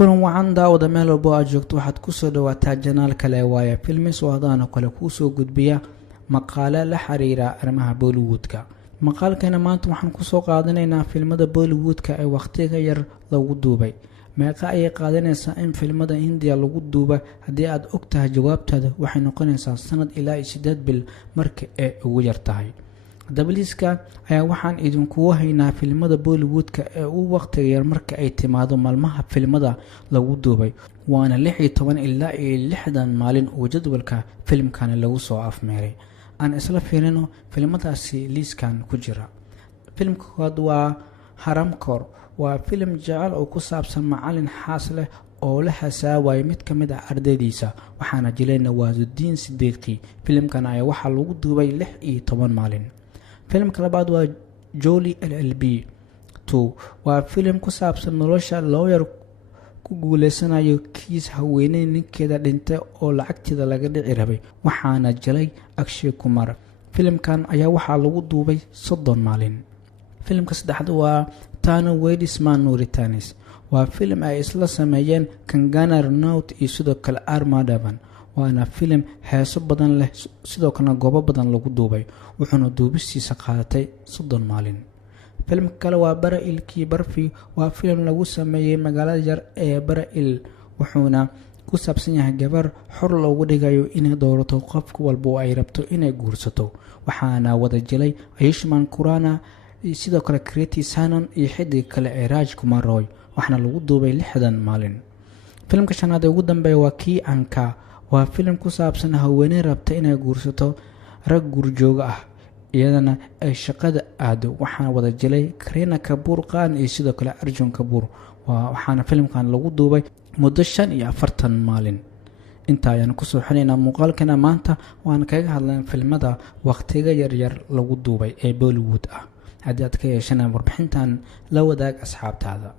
kulan wacan daawada meel walbo aad joogto waxaad kusoo dhawaataa janaal kale waaya filmis oo hadaan kale kuusoo gudbiya maqaale la xiriira arrimaha Bollywoodka. maqaalkana maanta waxaan kusoo qaadanaynaa filmada Bollywoodka ee waqtiga yar lagu duubay. meeqa ay qaadanaysaa in filmada Hindiya lagu duuba? haddii aad ogtahay jawaabtaada waxay noqonaysaa sanad ilaa 8 bil marka ay ugu yar tahay. dabliska ayaa waxaan idinku haynaa filmada Bollywoodka ee uu waqtiga yar marka ay timaado maalmaha filmada lagu duubay, waana 16 ilaa 60 maalin oo jadwalka filmkan lagu soo afmeeray. aan isla fiirino filmadaasi liiskan ku jira. filmka koowaad waa Haramkor, waa film jecel oo ku saabsan macallin xaas leh oo la xasaaway mid ka mid ah ardaydiisa, waxaana jiray Nawaazuddin Siddiqi. filmkan ayaa waxaa lagu duubay 16 maalin. filmka labaad waa Jolie LLB 2, waa film ku saabsan nolosha lawyer ku guuleysanayo kiis haweeney ninkeeda dhintay oo lacagteeda laga dhici rabay, waxaana jiray Akshay Kumar. filmkan ayaa waxaa lagu duubay 30 maalin. filmka saddexaad waa Tano Wedisman Returns, waa film ay isla sameeyeen Kangana Ranaut iyo sidoo kale Armadavan, waana film heeso badan leh sidoo kale goobo badan lagu duubay, wuxuuna duubistiisa qaadatay 30 maalin. filmka kale waa Bara-il Ki Barfi, waa film lagu sameeyay magaalada yar ee Bara-il, wuxuuna ku saabsan yahay gabar xor loogu dhigayo inay doorato qof walba oo ay rabto inay guursato, waxaana wada jilay Ayushmann Khurrana sidoo kale Kriti Sanon iyo xidig kale ee Raj Kumar Roy, waxaana lagu duubay 60 maalin. filmka shanaad ee ugu dambeeya waa Ki Anka, waa film ku saabsan haweeney rabta inay guursato rag gurjooga ah iyadana ay shaqada aado, waxaana wada jilay Kareena Kapoor Khan iyo sidoo kale Arjun Kapoor, waxaana filmkan lagu duubay muddo 45 maalin. inta ayaan kusoo xinaynaa muuqaalkana maanta, waan kaga hadlayn filmada waqtiga yaryar lagu duubay ee Bollywood ah. haddii aad ka yeeshana warbixintan la wadaag asxaabtaada.